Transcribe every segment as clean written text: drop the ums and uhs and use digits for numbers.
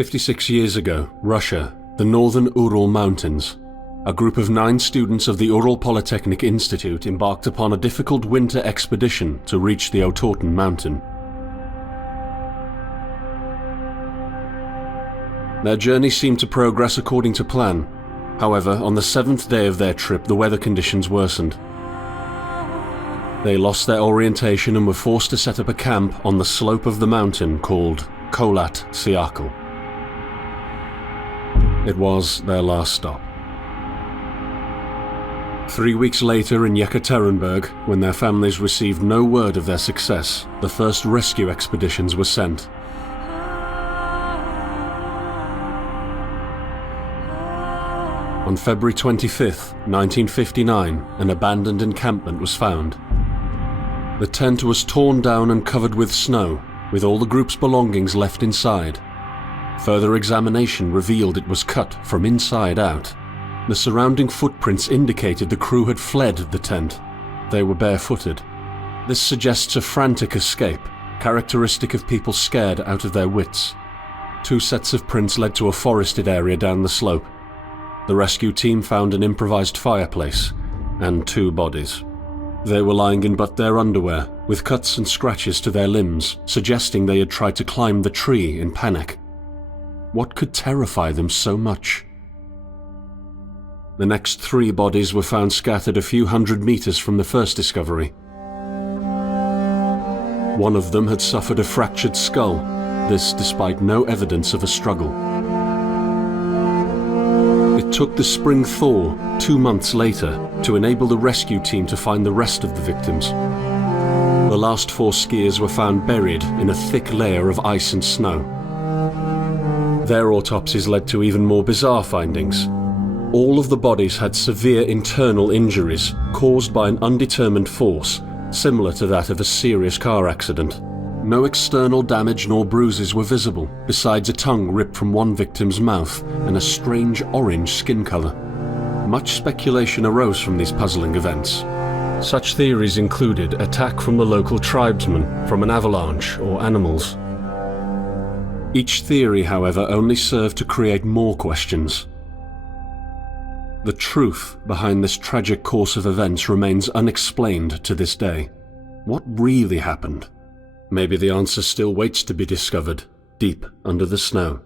56 years ago, Russia, the northern Ural Mountains. A group of 9 students of the Ural Polytechnic Institute embarked upon a difficult winter expedition to reach the Otorten mountain. Their journey seemed to progress according to plan. However, on the 7th day of their trip, the weather conditions worsened. They lost their orientation and were forced to set up a camp on the slope of the mountain called Kholat Syakhl. It was their last stop. 3 weeks later in Yekaterinburg, when their families received no word of their success, the first rescue expeditions were sent. On February 25, 1959, an abandoned encampment was found. The tent was torn down and covered with snow, with all the group's belongings left inside. Further examination revealed it was cut from inside out. The surrounding footprints indicated the crew had fled the tent. They were barefooted. This suggests a frantic escape, characteristic of people scared out of their wits. 2 sets of prints led to a forested area down the slope. The rescue team found an improvised fireplace and 2 bodies. They were lying in but their underwear, with cuts and scratches to their limbs, suggesting they had tried to climb the tree in panic. What could terrify them so much? The next 3 bodies were found scattered a few hundred meters from the first discovery. One of them had suffered a fractured skull, this despite no evidence of a struggle. It took the spring thaw 2 months later to enable the rescue team to find the rest of the victims. The last 4 skiers were found buried in a thick layer of ice and snow. Their autopsies led to even more bizarre findings. All of the bodies had severe internal injuries caused by an undetermined force, similar to that of a serious car accident. No external damage nor bruises were visible, besides a tongue ripped from one victim's mouth and a strange orange skin color. Much speculation arose from these puzzling events. Such theories included attack from the local tribesmen, from an avalanche, or animals. Each theory, however, only served to create more questions. The truth behind this tragic course of events remains unexplained to this day. What really happened? Maybe the answer still waits to be discovered, deep under the snow.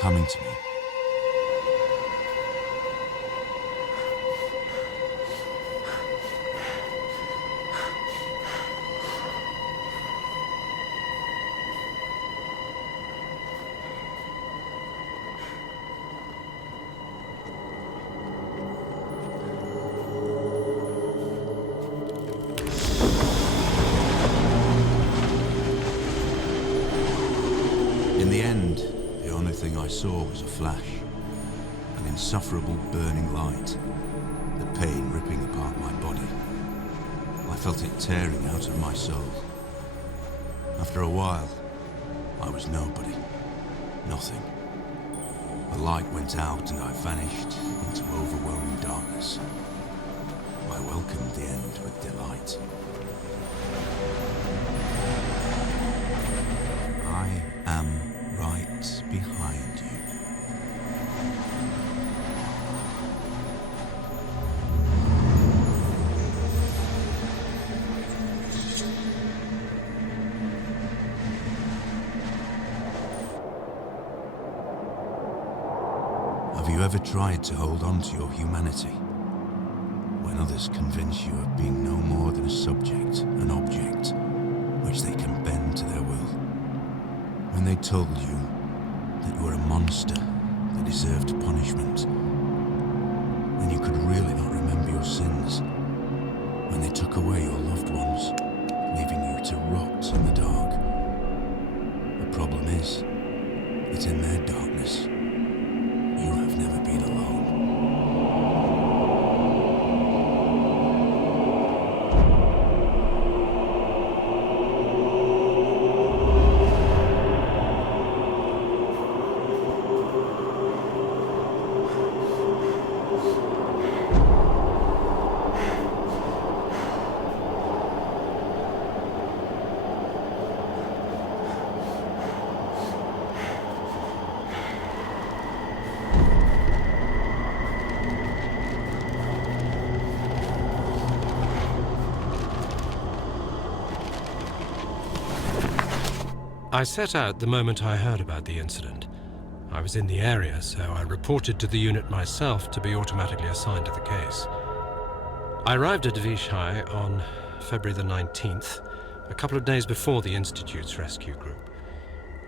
Coming to me. In the end, the only thing I saw was a flash, an insufferable burning light, the pain ripping apart my body. I felt it tearing out of my soul. After a while, I was nobody, nothing. The light went out and I vanished into overwhelming darkness. I welcomed the end with delight. you ever tried to hold on to your humanity when others convince you of being no more than a subject, an object, which they can bend to their will? When they told you that you were a monster that deserved punishment, when you could really not remember your sins, when they took away your loved ones, leaving you to rot in the dark. The problem is that in their darkness, you have never been alone. I set out the moment I heard about the incident. I was in the area, so I reported to the unit myself to be automatically assigned to the case. I arrived at Vyshai on February the 19th, a couple of days before the Institute's rescue group.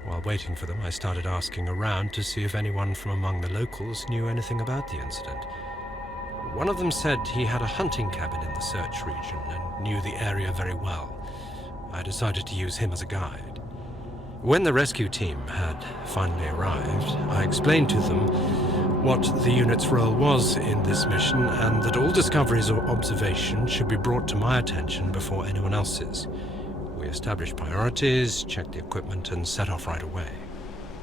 While waiting for them, I started asking around to see if anyone from among the locals knew anything about the incident. One of them said he had a hunting cabin in the search region and knew the area very well. I decided to use him as a guide. When the rescue team had finally arrived, I explained to them what the unit's role was in this mission and that all discoveries or observations should be brought to my attention before anyone else's. We established priorities, checked the equipment, and set off right away.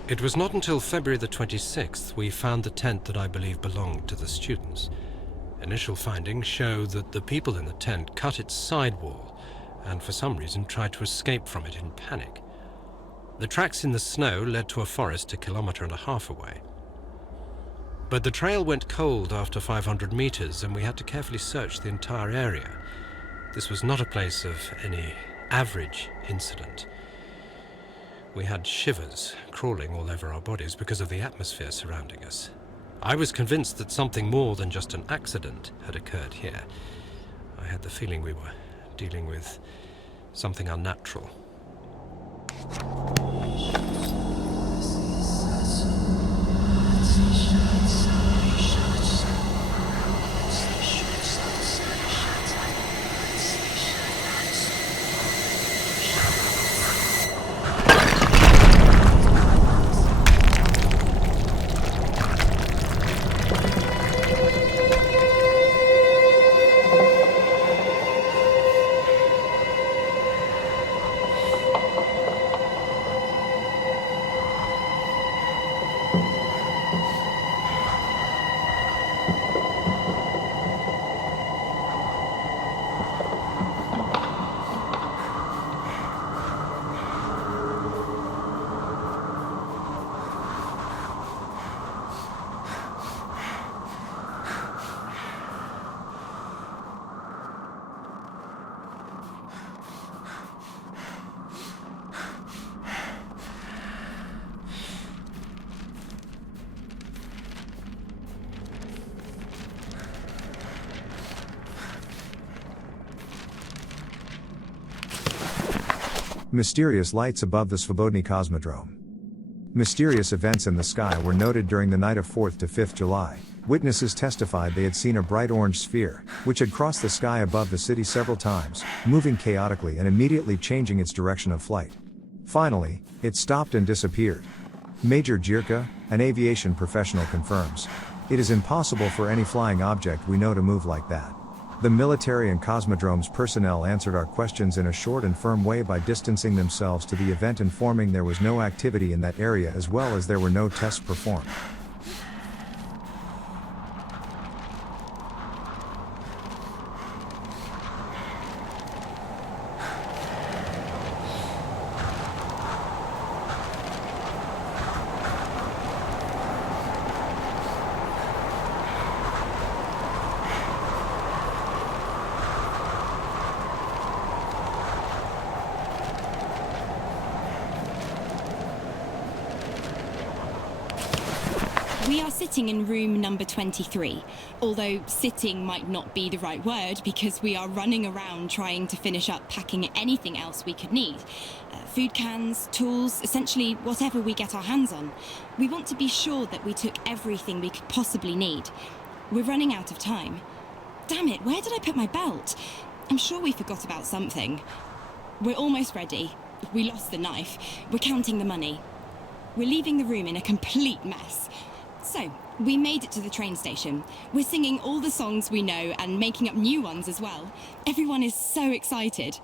It was not until February the 26th we found the tent that I believe belonged to the students. Initial findings show that the people in the tent cut its sidewall and for some reason tried to escape from it in panic. The tracks in the snow led to a forest 1.5 kilometers away. But the trail went cold after 500 meters and we had to carefully search the entire area. This was not a place of any average incident. We had shivers crawling all over our bodies because of the atmosphere surrounding us. I was convinced that something more than just an accident had occurred here. I had the feeling we were dealing with something unnatural. Mysterious lights above the Svobodny Cosmodrome. Mysterious events in the sky were noted during the night of 4th to 5th July. Witnesses testified they had seen a bright orange sphere, which had crossed the sky above the city several times, moving chaotically and immediately changing its direction of flight. Finally, it stopped and disappeared. Major Jirka, an aviation professional, confirms, "It is impossible for any flying object we know to move like that." The military and Cosmodrome's personnel answered our questions in a short and firm way by distancing themselves to the event, informing there was no activity in that area as well as there were no tests performed. are sitting in room number 23, although sitting might not be the right word because we are running around trying to finish up packing anything else we could need. Food cans, tools, essentially whatever we get our hands on. We want to be sure that we took everything we could possibly need. We're running out of time. Damn it, where did I put my belt? I'm sure we forgot about something. We're almost ready. We lost the knife. We're counting the money. We're leaving the room in a complete mess. So, we made it to the train station. We're singing all the songs we know and making up new ones as well. Everyone is so excited.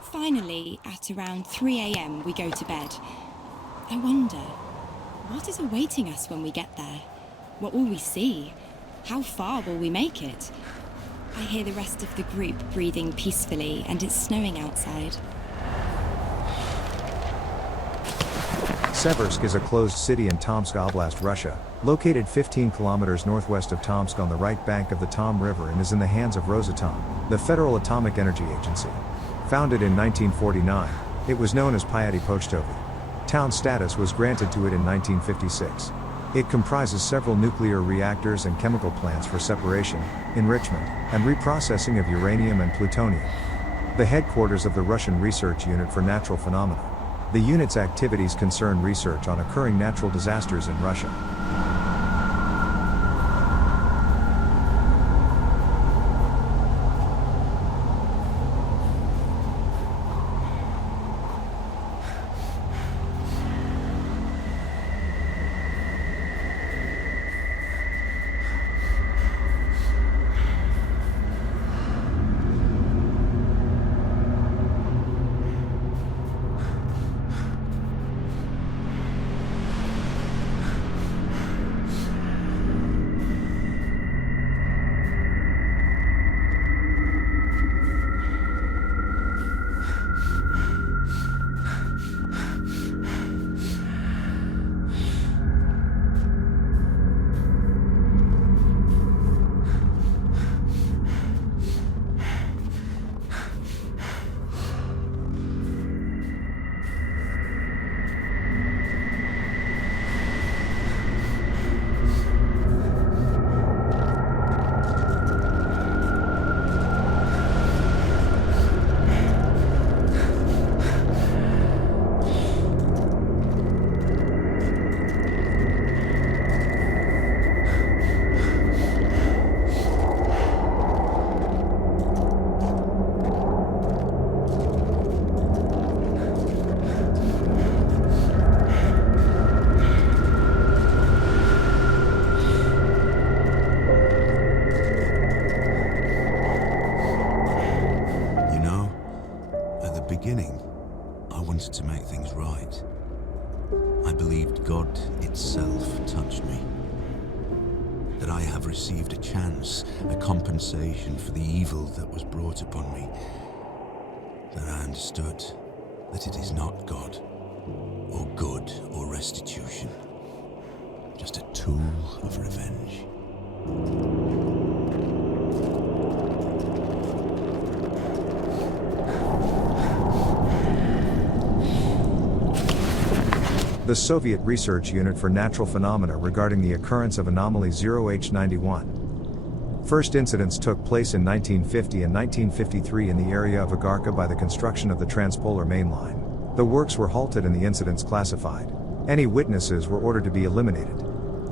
Finally, at around 3 a.m, we go to bed. I wonder, what is awaiting us when we get there? What will we see? How far will we make it? I hear the rest of the group breathing peacefully, and it's snowing outside. Seversk is a closed city in Tomsk Oblast, Russia, located 15 kilometers northwest of Tomsk on the right bank of the Tom River, and is in the hands of Rosatom, the Federal Atomic Energy Agency. Founded in 1949, it was known as Pyati Pochtovi. Town status was granted to it in 1956. It comprises several nuclear reactors and chemical plants for separation, enrichment, and reprocessing of uranium and plutonium. The headquarters of the Russian Research Unit for Natural Phenomena. The unit's activities concern research on occurring natural disasters in Russia. beginning, I wanted to make things right. I believed God itself touched me. That I have received a chance, a compensation for the evil that was brought upon me. That I understood that it is not God, or good, or restitution. Just a tool of revenge. The Soviet Research Unit for Natural Phenomena regarding the occurrence of anomaly 0H91. First incidents took place in 1950 and 1953 in the area of Agarka by the construction of the Transpolar Main Line. The works were halted and the incidents classified. Any witnesses were ordered to be eliminated.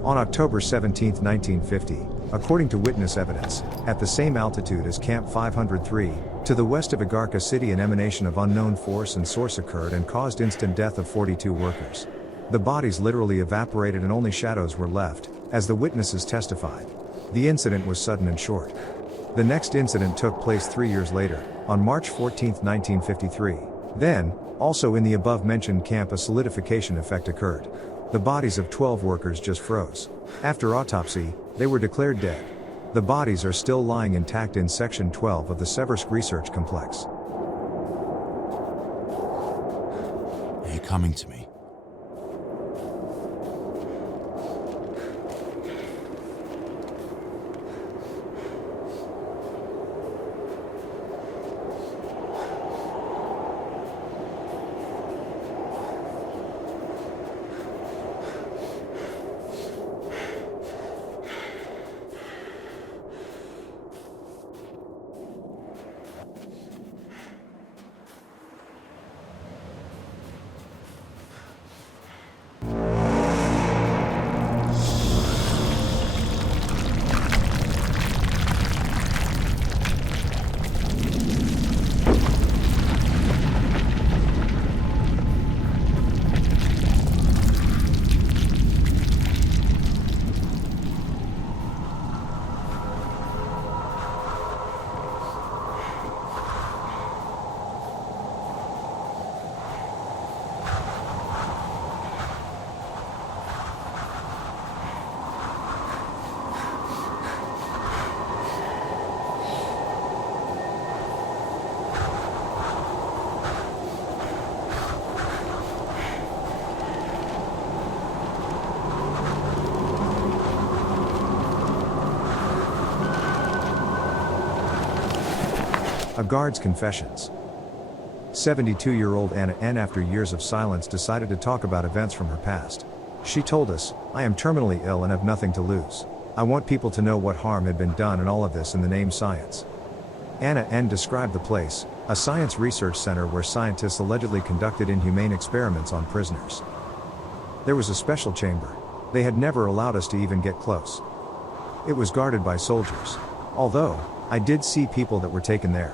On October 17, 1950, according to witness evidence, at the same altitude as Camp 503, to the west of Agarka city, an emanation of unknown force and source occurred and caused instant death of 42 workers. The bodies literally evaporated and only shadows were left, as the witnesses testified. The incident was sudden and short. The next incident took place 3 years later, on March 14, 1953. Then, also in the above-mentioned camp, a solidification effect occurred. The bodies of 12 workers just froze. After autopsy, they were declared dead. The bodies are still lying intact in Section 12 of the Seversk Research Complex. Are you coming to me? A guard's confessions. 72-year-old Anna N. after years of silence decided to talk about events from her past. She told us, "I am terminally ill and have nothing to lose. I want people to know what harm had been done and all of this in the name science." Anna N. described the place, a science research center where scientists allegedly conducted inhumane experiments on prisoners. There was a special chamber. They had never allowed us to even get close. It was guarded by soldiers. Although, I did see people that were taken there.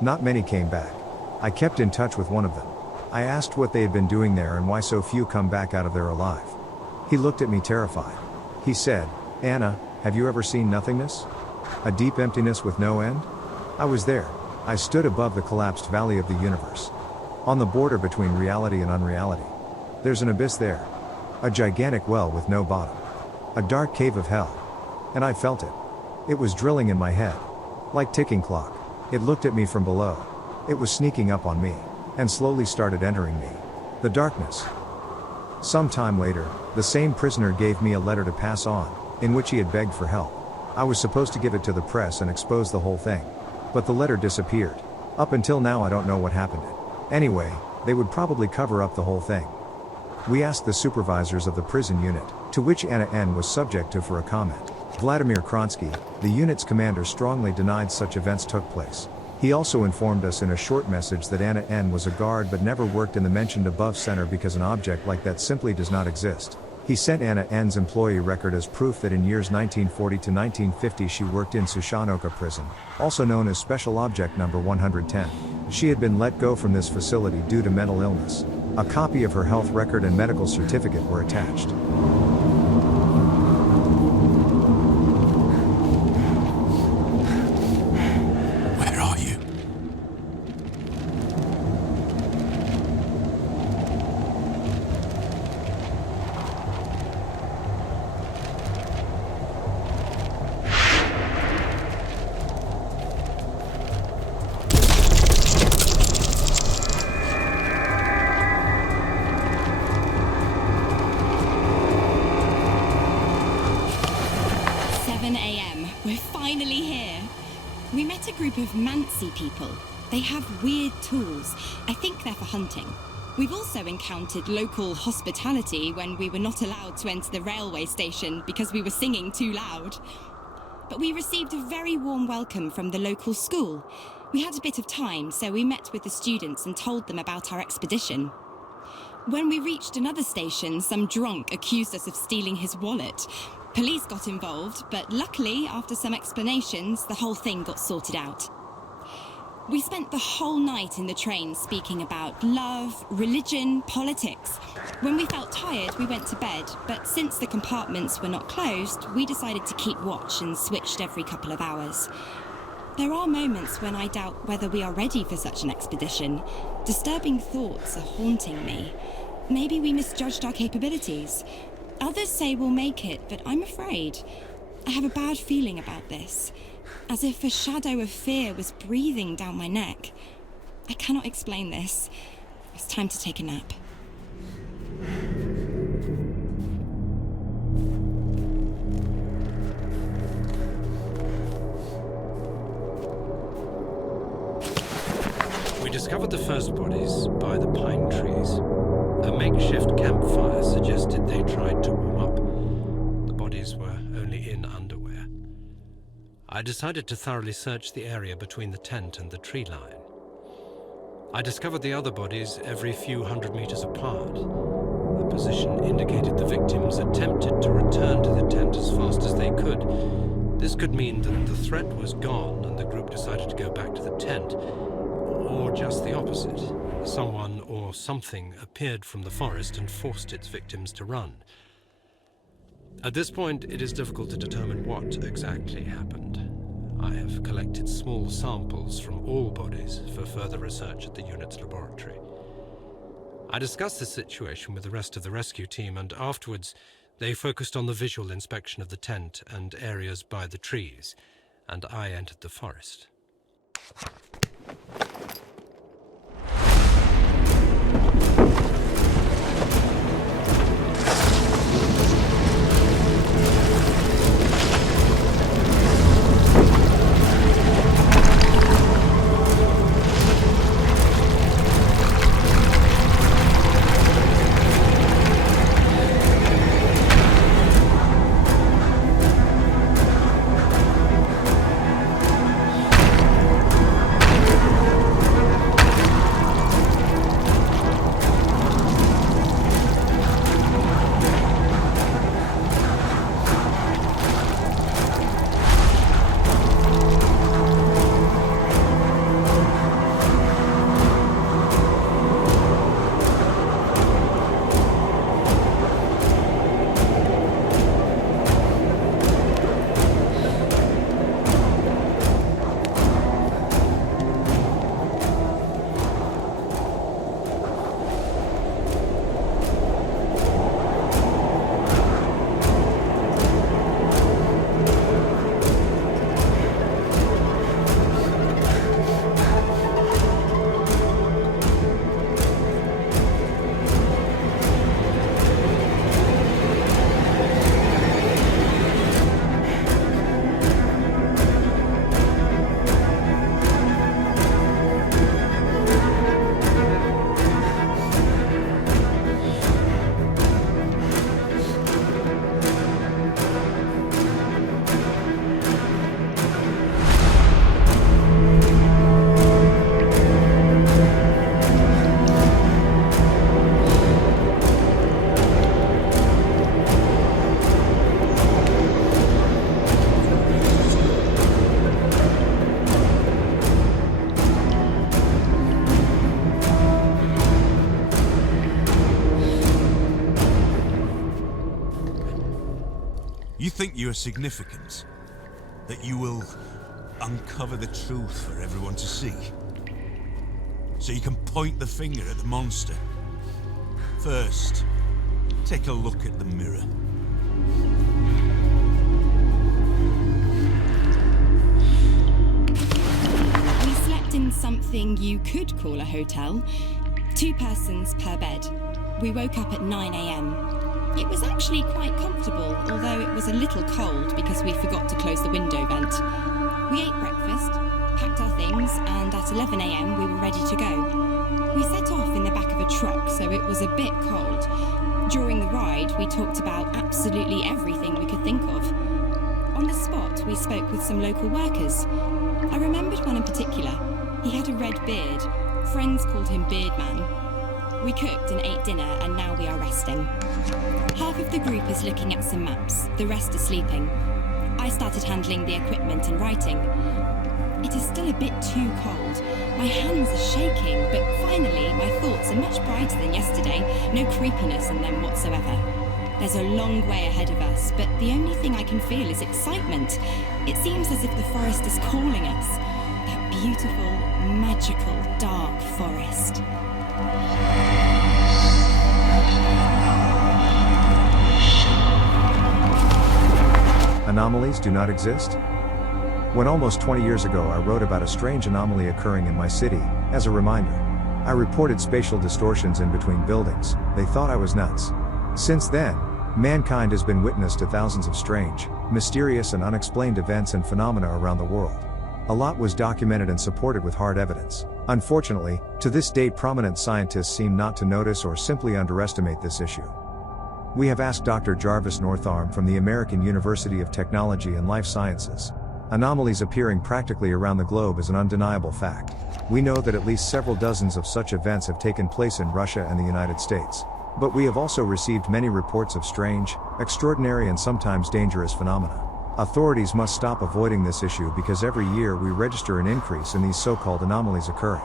Not many came back. I kept in touch with one of them. I asked what they had been doing there and why so few come back out of there alive. He looked at me terrified. He said, "Anna, have you ever seen nothingness? A deep emptiness with no end?" I was there. I stood above the collapsed valley of the universe. On the border between reality and unreality. There's an abyss there. A gigantic well with no bottom. A dark cave of hell. And I felt it. It was drilling in my head. Like ticking clock. It looked at me from below. It was sneaking up on me. And slowly started entering me. The darkness. Some time later, the same prisoner gave me a letter to pass on, in which he had begged for help. I was supposed to give it to the press and expose the whole thing. But the letter disappeared. Up until now I don't know what happened to it. Anyway, they would probably cover up the whole thing. We asked the supervisors of the prison unit, to which Anna N. was subject to, for a comment. Vladimir Kronsky, the unit's commander, strongly denied such events took place. He also informed us in a short message that Anna N. was a guard but never worked in the mentioned above center because an object like that simply does not exist. He sent Anna N.'s employee record as proof that in years 1940 to 1950 she worked in Sushanoka prison, also known as Special Object Number 110. She had been let go from this facility due to mental illness. A copy of her health record and medical certificate were attached. Where are you? We met a group of Mansi people. They have weird tools. I think they're for hunting. We've also encountered local hospitality when we were not allowed to enter the railway station because we were singing too loud. But we received a very warm welcome from the local school. We had a bit of time, so we met with the students and told them about our expedition. When we reached another station, some drunk accused us of stealing his wallet. Police got involved, but luckily, after some explanations, the whole thing got sorted out. We spent the whole night in the train speaking about love, religion, politics. When we felt tired, we went to bed, but since the compartments were not closed, we decided to keep watch and switched every couple of hours. There are moments when I doubt whether we are ready for such an expedition. Disturbing thoughts are haunting me. Maybe we misjudged our capabilities. Others say we'll make it, but I'm afraid. I have a bad feeling about this, as if a shadow of fear was breathing down my neck. I cannot explain this. It's time to take a nap. We discovered the first bodies by the pine trees. A makeshift campfire suggested they tried to warm up. The bodies were only in underwear. I decided to thoroughly search the area between the tent and the tree line. I discovered the other bodies every few hundred meters apart. The position indicated the victims attempted to return to the tent as fast as they could. This could mean that the threat was gone and the group decided to go back to the tent, or just the opposite. Someone or something appeared from the forest and forced its victims to run. At this point, it is difficult to determine what exactly happened. I have collected small samples from all bodies for further research at the unit's laboratory. I discussed this situation with the rest of the rescue team, and afterwards they focused on the visual inspection of the tent and areas by the trees, and I entered the forest. think you are significant? That you will uncover the truth for everyone to see? So you can point the finger at the monster? First, take a look at the mirror. We slept in something you could call a hotel. 2 persons per bed. We woke up at 9 a.m. It was actually quite comfortable, although it was a little cold because we forgot to close the window vent. We ate breakfast, packed our things, and at 11 a.m. we were ready to go. We set off in the back of a truck, so it was a bit cold. During the ride, we talked about absolutely everything we could think of. On the spot, we spoke with some local workers. I remembered one in particular. He had a red beard. Friends called him Beardman. We cooked and ate dinner, and now we are resting. Half of the group is looking at some maps, the rest are sleeping. I started handling the equipment and writing. It is still a bit too cold. My hands are shaking, but finally my thoughts are much brighter than yesterday. No creepiness in them whatsoever. There's a long way ahead of us, but the only thing I can feel is excitement. It seems as if the forest is calling us. That beautiful, magical, dark forest. Anomalies do not exist? When almost 20 years ago I wrote about a strange anomaly occurring in my city, as a reminder. I reported spatial distortions in between buildings. They thought I was nuts. Since then, mankind has been witness to thousands of strange, mysterious and unexplained events and phenomena around the world. A lot was documented and supported with hard evidence. Unfortunately, to this date prominent scientists seem not to notice or simply underestimate this issue. We have asked Dr. Jarvis Northarm from the American University of Technology and Life Sciences. Anomalies appearing practically around the globe is an undeniable fact. We know that at least several dozens of such events have taken place in Russia and the United States. But we have also received many reports of strange, extraordinary and sometimes dangerous phenomena. Authorities must stop avoiding this issue because every year we register an increase in these so-called anomalies occurring.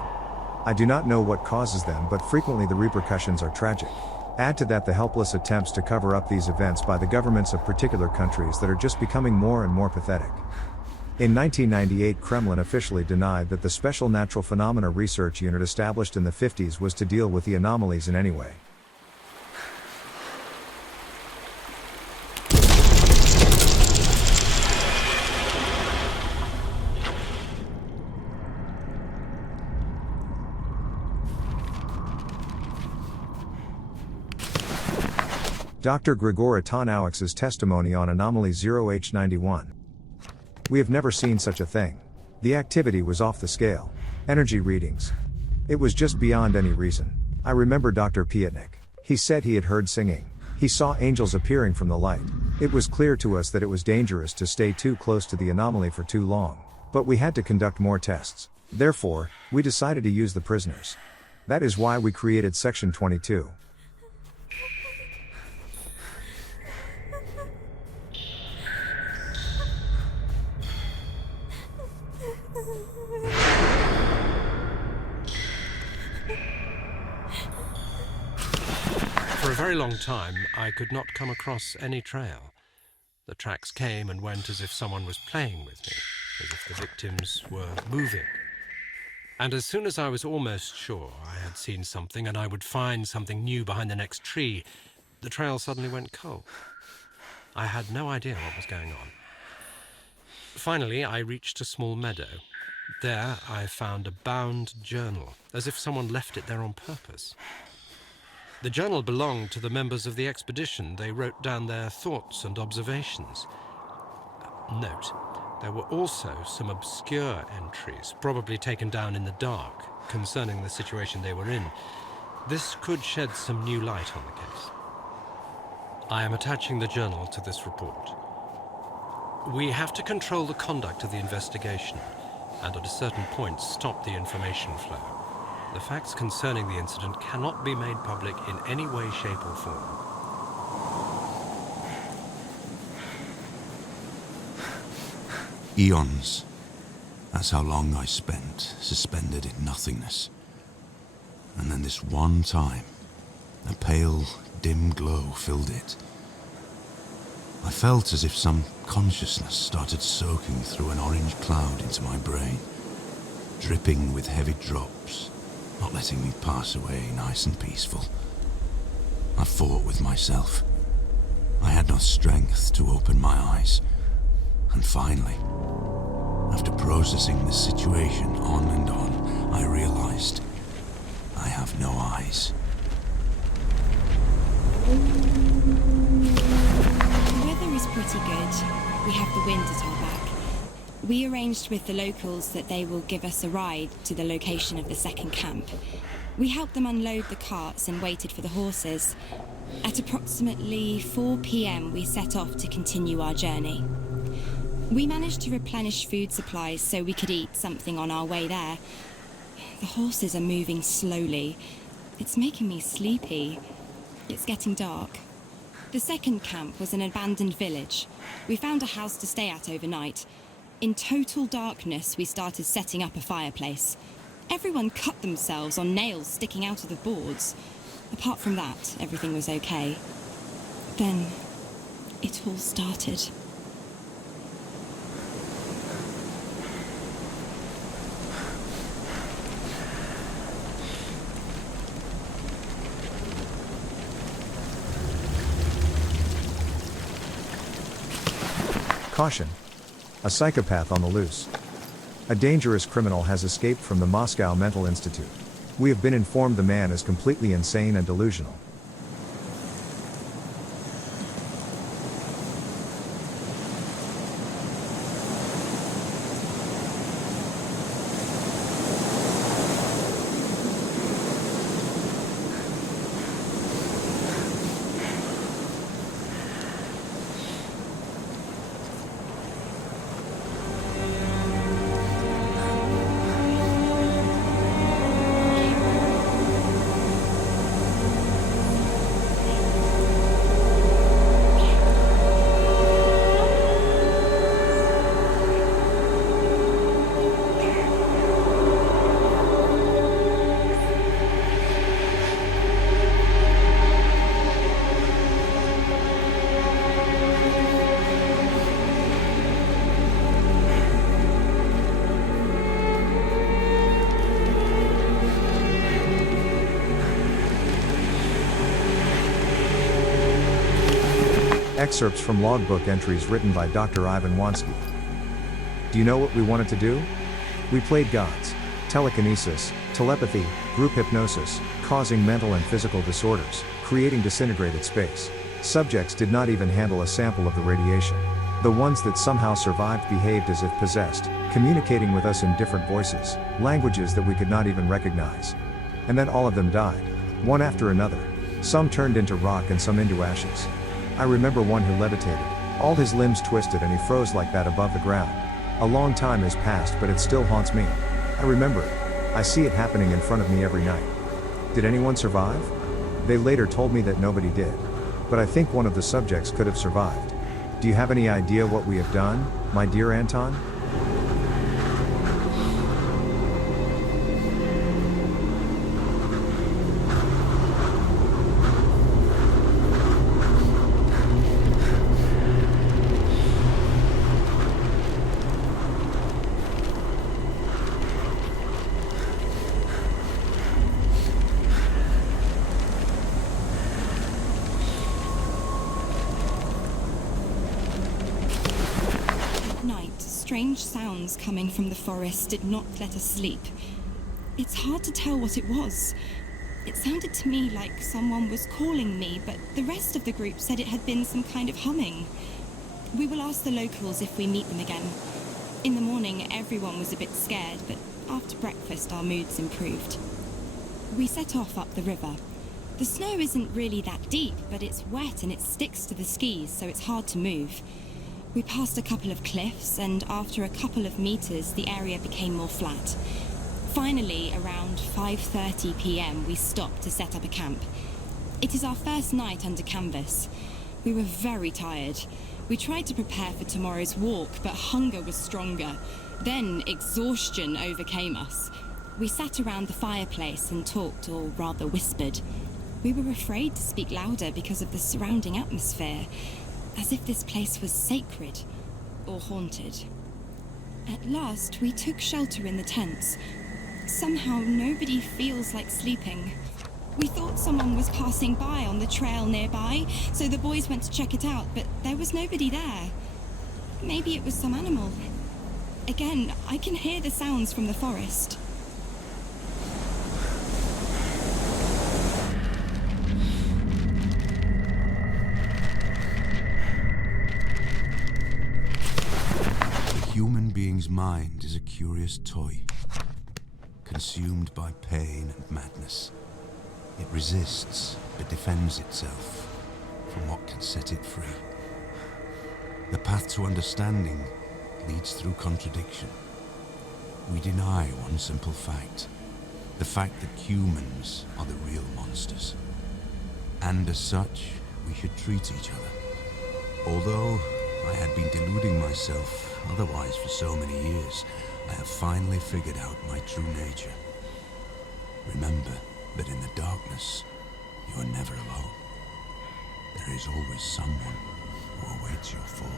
I do not know what causes them, but frequently the repercussions are tragic. Add to that the helpless attempts to cover up these events by the governments of particular countries that are just becoming more and more pathetic. In 1998, Kremlin officially denied that the Special Natural Phenomena Research Unit established in the 50s was to deal with the anomalies in any way. Dr. Grigor Atanaux's testimony on anomaly 0H91. We have never seen such a thing. The activity was off the scale. Energy readings. It was just beyond any reason. I remember Dr. Piatnik. He said he had heard singing. He saw angels appearing from the light. It was clear to us that it was dangerous to stay too close to the anomaly for too long. But we had to conduct more tests. Therefore, we decided to use the prisoners. That is why we created Section 22. For a very long time, I could not come across any trail. The tracks came and went as if someone was playing with me, as if the victims were moving. And as soon as I was almost sure I had seen something and I would find something new behind the next tree, the trail suddenly went cold. I had no idea what was going on. Finally, I reached a small meadow. There, I found a bound journal, as if someone left it there on purpose. The journal belonged to the members of the expedition. They wrote down their thoughts and observations. Note, there were also some obscure entries, probably taken down in the dark, concerning the situation they were in. This could shed some new light on the case. I am attaching the journal to this report. We have to control the conduct of the investigation, and at a certain point stop the information flow. The facts concerning the incident cannot be made public in any way, shape or form. Eons. That's how long I spent, suspended in nothingness. And then this one time, a pale, dim glow filled it. I felt as if some Consciousness started soaking through an orange cloud into my brain, dripping with heavy drops, not letting me pass away nice and peaceful. I fought with myself. I had no strength to open my eyes. And finally, after processing the situation on and on, I realized I have no eyes. The weather is pretty good. We have the wind at our back. We arranged with the locals that they will give us a ride to the location of the second camp. We helped them unload the carts and waited for the horses. At approximately 4 p.m, we set off to continue our journey. We managed to replenish food supplies so we could eat something on our way there. The horses are moving slowly. It's making me sleepy. It's getting dark. The second camp was an abandoned village. We found a house to stay at overnight. In total darkness, we started setting up a fireplace. Everyone cut themselves on nails sticking out of the boards. Apart from that, everything was okay. Then, it all started. Caution. A psychopath on the loose. A dangerous criminal has escaped from the Moscow Mental Institute. We have been informed the man is completely insane and delusional. Excerpts from logbook entries written by Dr. Ivan Wansky. Do you know what we wanted to do? We played gods. Telekinesis, telepathy, group hypnosis, causing mental and physical disorders, creating disintegrated space. Subjects did not even handle a sample of the radiation. The ones that somehow survived behaved as if possessed, communicating with us in different voices, languages that we could not even recognize. And then all of them died, one after another. Some turned into rock and some into ashes. I remember one who levitated, all his limbs twisted and he froze like that above the ground. A long time has passed but it still haunts me. I remember it. I see it happening in front of me every night. Did anyone survive? They later told me that nobody did. But I think one of the subjects could have survived. Do you have any idea what we have done, my dear Anton? Strange sounds coming from the forest did not let us sleep. It's hard to tell what it was. It sounded to me like someone was calling me, but the rest of the group said it had been some kind of humming. We will ask the locals if we meet them again. In the morning, everyone was a bit scared, but after breakfast, our moods improved. We set off up the river. The snow isn't really that deep, but it's wet and it sticks to the skis, so it's hard to move. We passed a couple of cliffs, and after a couple of meters, the area became more flat. Finally, around 5:30 p.m, we stopped to set up a camp. It is our first night under canvas. We were very tired. We tried to prepare for tomorrow's walk, but hunger was stronger. Then exhaustion overcame us. We sat around the fireplace and talked, or rather whispered. We were afraid to speak louder because of the surrounding atmosphere. As if this place was sacred, or haunted. At last, we took shelter in the tents. Somehow, nobody feels like sleeping. We thought someone was passing by on the trail nearby, so the boys went to check it out, but there was nobody there. Maybe it was some animal. Again, I can hear the sounds from the forest. The human being's mind is a curious toy, consumed by pain and madness. It resists, but defends itself from what can set it free. The path to understanding leads through contradiction. We deny one simple fact, the fact that humans are the real monsters. And as such, we should treat each other. Although I had been deluding myself otherwise for so many years, I have finally figured out my true nature. Remember that in the darkness, you are never alone. There is always someone who awaits your fall.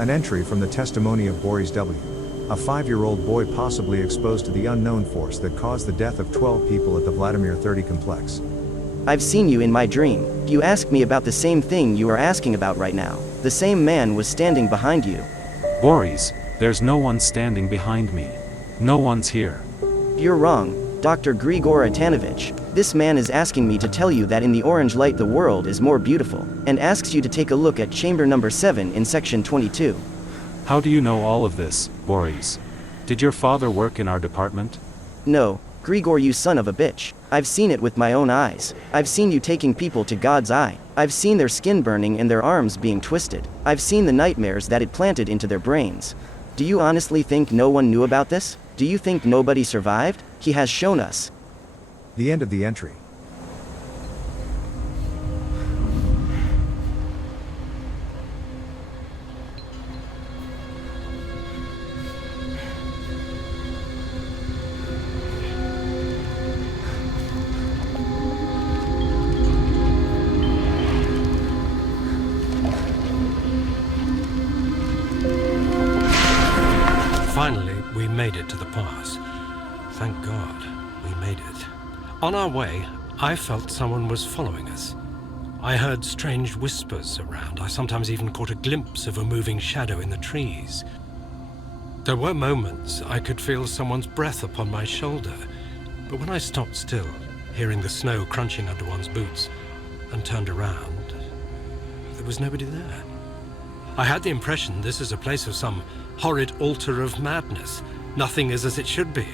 An entry from the testimony of Boris W., a 5-year-old boy possibly exposed to the unknown force that caused the death of 12 people at the Vladimir 30 complex. I've seen you in my dream. You asked me about the same thing you are asking about right now. The same man was standing behind you. Boris, there's no one standing behind me. No one's here. You're wrong, Dr. Grigor Atanovich. This man is asking me to tell you that in the orange light the world is more beautiful, and asks you to take a look at chamber number 7 in section 22. How do you know all of this, Boris? Did your father work in our department? No, Grigor, you son of a bitch. I've seen it with my own eyes. I've seen you taking people to God's eye. I've seen their skin burning and their arms being twisted. I've seen the nightmares that it planted into their brains. Do you honestly think no one knew about this? Do you think nobody survived? He has shown us. The end of the entry. Finally, we made it to the pass. Thank God, we made it. On our way, I felt someone was following us. I heard strange whispers around. I sometimes even caught a glimpse of a moving shadow in the trees. There were moments I could feel someone's breath upon my shoulder, but when I stopped still, hearing the snow crunching under one's boots, and turned around, there was nobody there. I had the impression this is a place of some horrid altar of madness. Nothing is as it should be.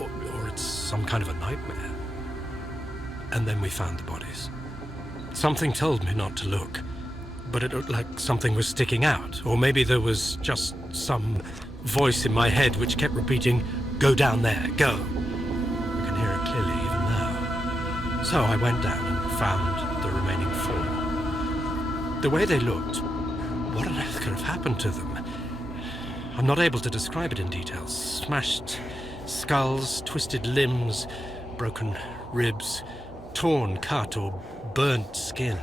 Or it's some kind of a nightmare. And then we found the bodies. Something told me not to look, but it looked like something was sticking out. Or maybe there was just some voice in my head which kept repeating, "Go down there, go." I can hear it clearly even now. So I went down and found the remaining 4. The way they looked, what on earth could have happened to them? I'm not able to describe it in detail. Smashed skulls, twisted limbs, broken ribs, torn, cut, or burnt skin.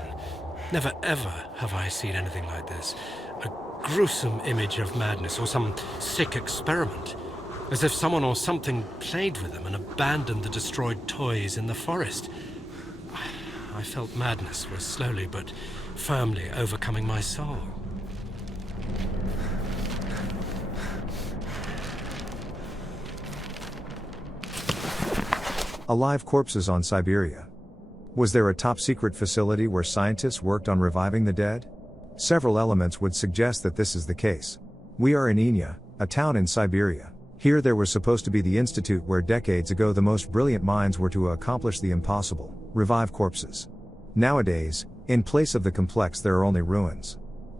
Never ever have I seen anything like this. A gruesome image of madness or some sick experiment. As if someone or something played with them and abandoned the destroyed toys in the forest. I felt madness was slowly but firmly overcoming my soul. Alive corpses on Siberia. Was there a top-secret facility where scientists worked on reviving the dead? Several elements would suggest that this is the case. We are in Inya, a town in Siberia. Here there was supposed to be the institute where decades ago the most brilliant minds were to accomplish the impossible, revive corpses. Nowadays, in place of the complex there are only ruins.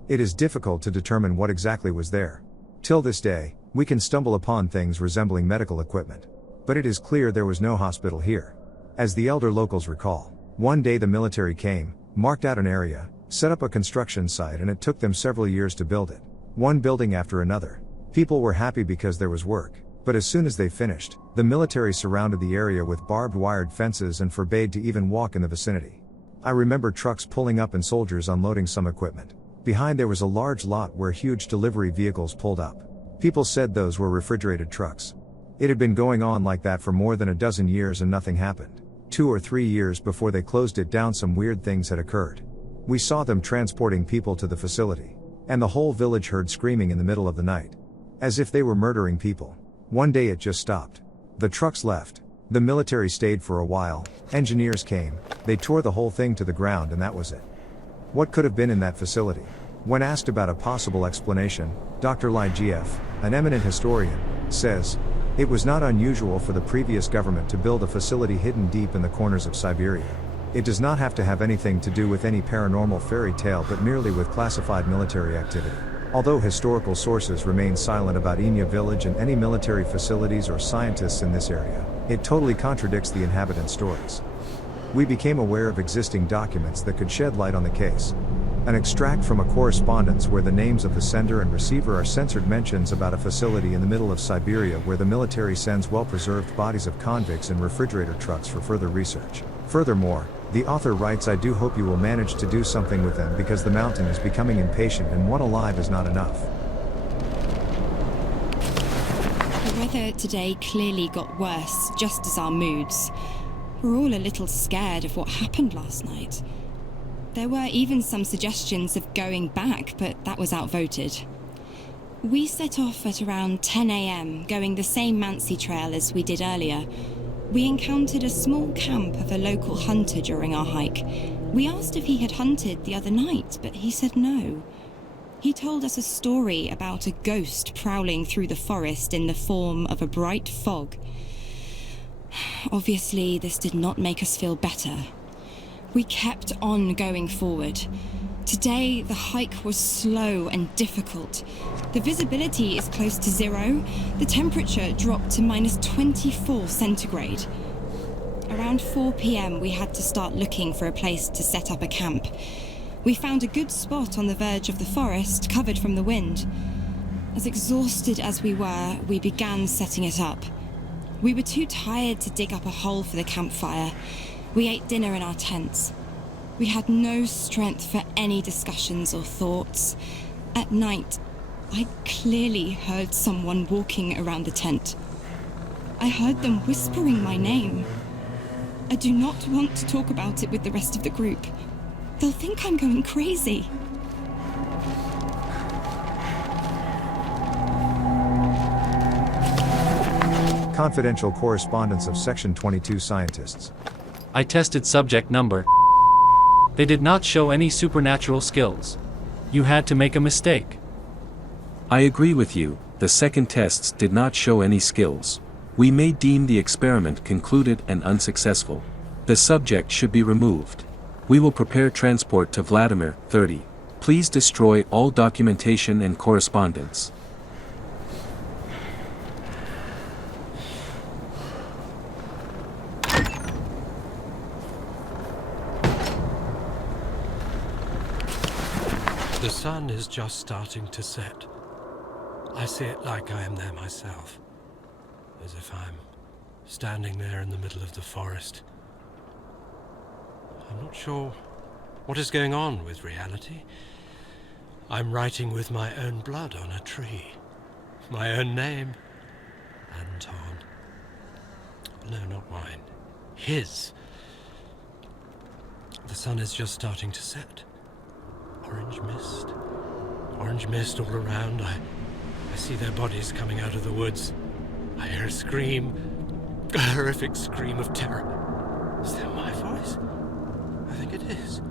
It is difficult to determine what exactly was there. Till this day, we can stumble upon things resembling medical equipment. But it is clear there was no hospital here. As the elder locals recall, one day the military came, marked out an area, set up a construction site, and it took them several years to build it. One building after another. People were happy because there was work. But as soon as they finished, the military surrounded the area with barbed wired fences and forbade to even walk in the vicinity. I remember trucks pulling up and soldiers unloading some equipment. Behind there was a large lot where huge delivery vehicles pulled up. People said those were refrigerated trucks. It had been going on like that for more than a dozen years and nothing happened. 2 or 3 years before they closed it down, some weird things had occurred. We saw them transporting people to the facility. And the whole village heard screaming in the middle of the night. As if they were murdering people. One day it just stopped. The trucks left. The military stayed for a while, engineers came, they tore the whole thing to the ground and that was it. What could have been in that facility? When asked about a possible explanation, Dr. Ligiev, an eminent historian, says, "It was not unusual for the previous government to build a facility hidden deep in the corners of Siberia. It does not have to have anything to do with any paranormal fairy tale but merely with classified military activity. Although historical sources remain silent about Enya village and any military facilities or scientists in this area, it totally contradicts the inhabitants' stories." We became aware of existing documents that could shed light on the case. An extract from a correspondence where the names of the sender and receiver are censored mentions about a facility in the middle of Siberia where the military sends well-preserved bodies of convicts in refrigerator trucks for further research. Furthermore, the author writes, "I do hope you will manage to do something with them because the mountain is becoming impatient and one alive is not enough." The weather today clearly got worse, just as our moods. We're all a little scared of what happened last night. There were even some suggestions of going back, but that was outvoted. We set off at around 10 a.m, going the same Mansi trail as we did earlier. We encountered a small camp of a local hunter during our hike. We asked if he had hunted the other night, but he said no. He told us a story about a ghost prowling through the forest in the form of a bright fog. Obviously, this did not make us feel better. We kept on going forward. Today, the hike was slow and difficult. The visibility is close to zero. The temperature dropped to -24 centigrade. Around 4 p.m, we had to start looking for a place to set up a camp. We found a good spot on the verge of the forest, covered from the wind. As exhausted as we were, we began setting it up. We were too tired to dig up a hole for the campfire. We ate dinner in our tents. We had no strength for any discussions or thoughts. At night, I clearly heard someone walking around the tent. I heard them whispering my name. I do not want to talk about it with the rest of the group. They'll think I'm going crazy. Confidential correspondence of Section 22 scientists. I tested subject number. They did not show any supernatural skills. You had to make a mistake. I agree with you, the second tests did not show any skills. We may deem the experiment concluded and unsuccessful. The subject should be removed. We will prepare transport to Vladimir, 30. Please destroy all documentation and correspondence. The sun is just starting to set. I see it like I am there myself, as if I'm standing there in the middle of the forest. I'm not sure what is going on with reality. I'm writing with my own blood on a tree. My own name. Anton. No, not mine. His. The sun is just starting to set. Orange mist. Orange mist all around. I see their bodies coming out of the woods. I hear a scream. A horrific scream of terror. Is that my voice? I think it is.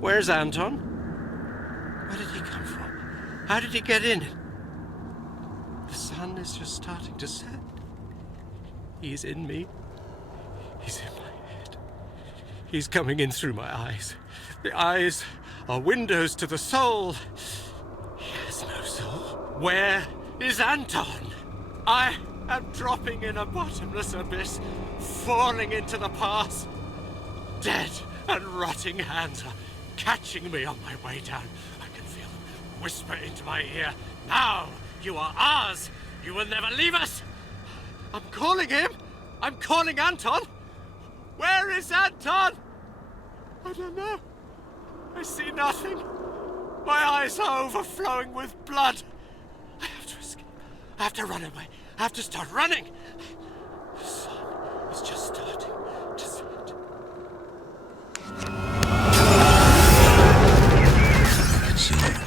Where's Anton? Where did he come from? How did he get in? The sun is just starting to set. He's in me. He's in my head. He's coming in through my eyes. The eyes are windows to the soul. He has no soul. Where is Anton? I am dropping in a bottomless abyss, falling into the past. Dead and rotting hands are catching me on my way down. I can feel them whisper into my ear. Now you are ours. You will never leave us. I'm calling him! I'm calling Anton! Where is Anton? I don't know. I see nothing. My eyes are overflowing with blood. I have to escape. I have to run away. I have to start running. The sun is just starting to set. I can see you.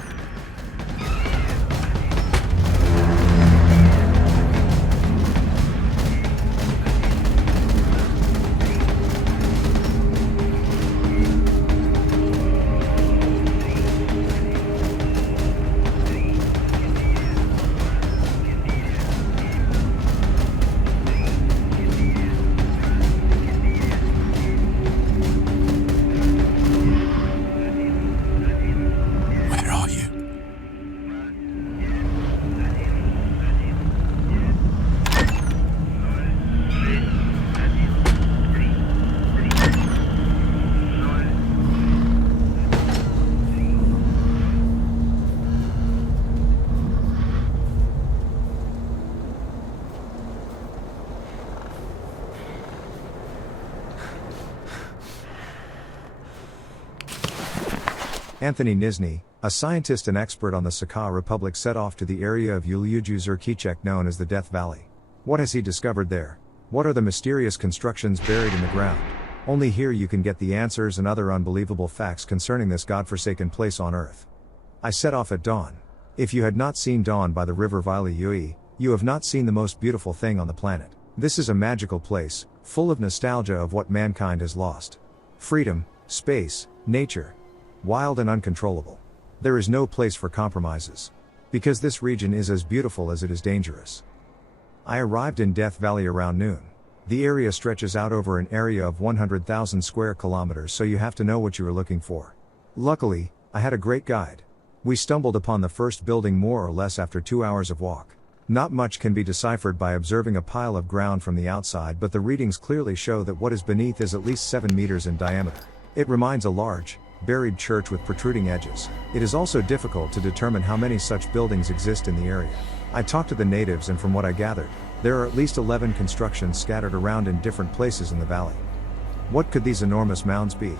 Anthony Nizhny, a scientist and expert on the Sakha Republic, set off to the area of Yulyuju-Zerkichek known as the Death Valley. What has he discovered there? What are the mysterious constructions buried in the ground? Only here you can get the answers and other unbelievable facts concerning this godforsaken place on Earth. I set off at dawn. If you had not seen dawn by the river Vili Yui, you have not seen the most beautiful thing on the planet. This is a magical place, full of nostalgia of what mankind has lost. Freedom, space, nature. Wild and uncontrollable. There is no place for compromises. Because this region is as beautiful as it is dangerous. I arrived in Death Valley around noon. The area stretches out over an area of 100,000 square kilometers, so you have to know what you are looking for. Luckily, I had a great guide. We stumbled upon the first building more or less after 2 hours of walk. Not much can be deciphered by observing a pile of ground from the outside, but the readings clearly show that what is beneath is at least 7 meters in diameter. It reminds a large, buried church with protruding edges. It is also difficult to determine how many such buildings exist in the area. I talked to the natives, and from what I gathered, there are at least 11 constructions scattered around in different places in the valley. What could these enormous mounds be?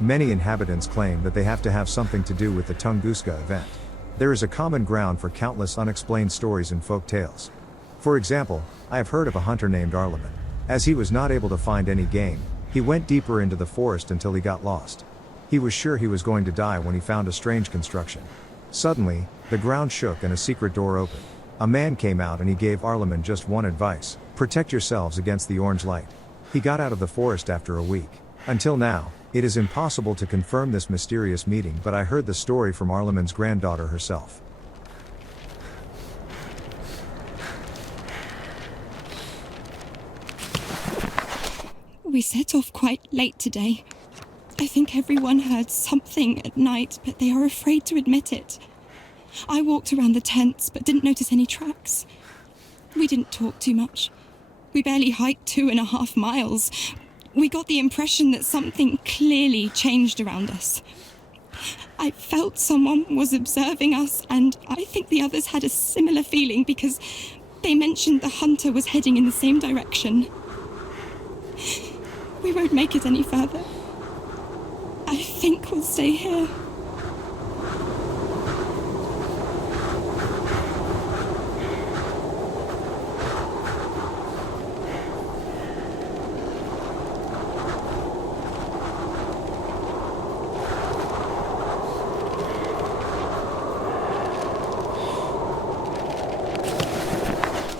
Many inhabitants claim that they have to have something to do with the Tunguska event. There is a common ground for countless unexplained stories and folk tales. For example, I have heard of a hunter named Arleman. As he was not able to find any game, he went deeper into the forest until he got lost. He was sure he was going to die when he found a strange construction. Suddenly, the ground shook and a secret door opened. A man came out and he gave Arleman just one advice: protect yourselves against the orange light. He got out of the forest after a week. Until now, it is impossible to confirm this mysterious meeting, but I heard the story from Arleman's granddaughter herself. We set off quite late today. I think everyone heard something at night, but they are afraid to admit it. I walked around the tents, but didn't notice any tracks. We didn't talk too much. We barely hiked 2.5 miles. We got the impression that something clearly changed around us. I felt someone was observing us, and I think the others had a similar feeling because they mentioned the hunter was heading in the same direction. We won't make it any further. I think we'll stay here.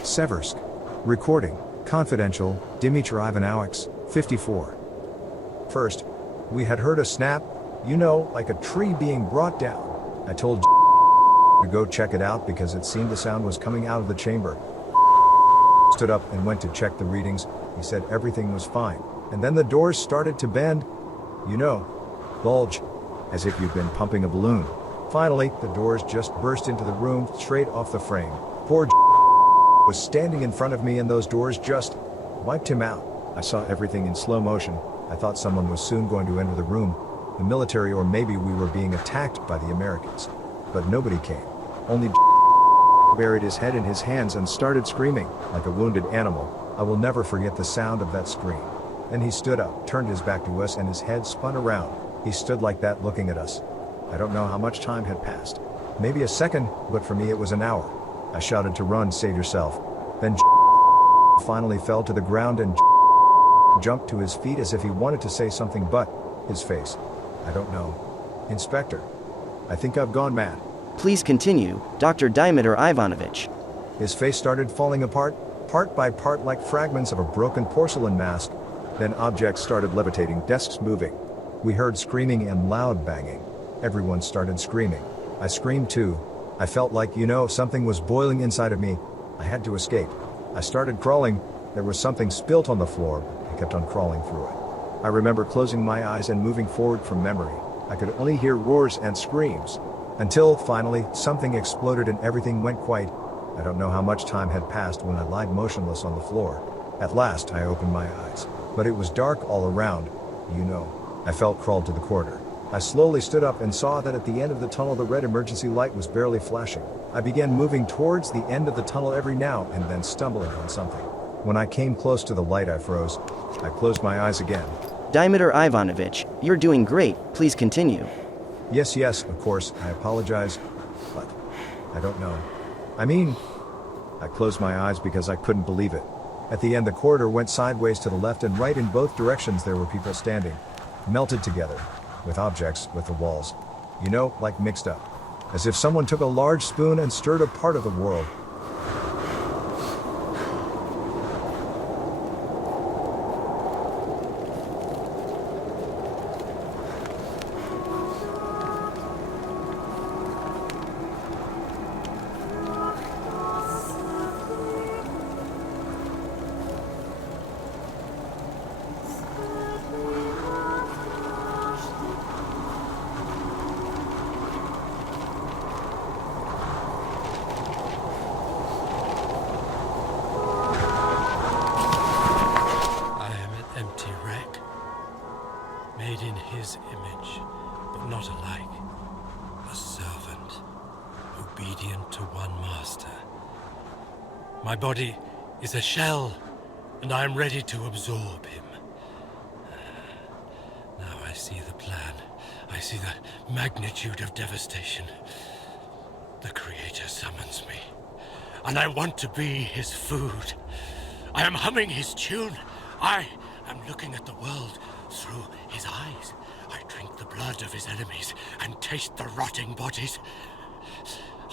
Seversk. Recording. Confidential. Dmitry Ivanovich, 54. First, we had heard a snap, like a tree being brought down. I told to go check it out because it seemed the sound was coming out of the chamber. Stood up and went to check the readings. He said everything was fine. And then the doors started to bend. Bulge. As if you'd been pumping a balloon. Finally, the doors just burst into the room, straight off the frame. Poor was standing in front of me and those doors just wiped him out. I saw everything in slow motion. I thought someone was soon going to enter the room, the military, or maybe we were being attacked by the Americans. But nobody came. Only buried his head in his hands and started screaming like a wounded animal. I will never forget the sound of that scream. Then he stood up, turned his back to us, and his head spun around. He stood like that looking at us. I don't know how much time had passed. Maybe a second, but for me it was an hour. I shouted to run, save yourself. Then finally fell to the ground and jumped to his feet as if he wanted to say something, but his face, I don't know. Inspector, I think I've gone mad. Please continue, Dr. Dimitar Ivanovich. His face started falling apart, part by part like fragments of a broken porcelain mask. Then objects started levitating, desks moving. We heard screaming and loud banging. Everyone started screaming. I screamed too. I felt like, something was boiling inside of me. I had to escape. I started crawling. There was something spilt on the floor. I kept on crawling through it. I remember closing my eyes and moving forward from memory. I could only hear roars and screams. Until, finally, something exploded and everything went quiet. I don't know how much time had passed when I lied motionless on the floor. At last, I opened my eyes. But it was dark all around. I felt crawled to the corridor. I slowly stood up and saw that at the end of the tunnel the red emergency light was barely flashing. I began moving towards the end of the tunnel every now and then, stumbling on something. When I came close to the light, I froze. I closed my eyes again. Dimitar Ivanovich, you're doing great, please continue. Yes, of course, I apologize, but I don't know. I closed my eyes because I couldn't believe it. At the end, the corridor went sideways to the left and right in both directions. There were people standing, melted together, with objects, with the walls. Like mixed up. As if someone took a large spoon and stirred a part of the world. Made in his image, but not alike. A servant, obedient to one master. My body is a shell, and I am ready to absorb him. Now I see the plan. I see the magnitude of devastation. The Creator summons me, and I want to be his food. I am humming his tune. I am looking at the world through his eyes. I drink the blood of his enemies and taste the rotting bodies.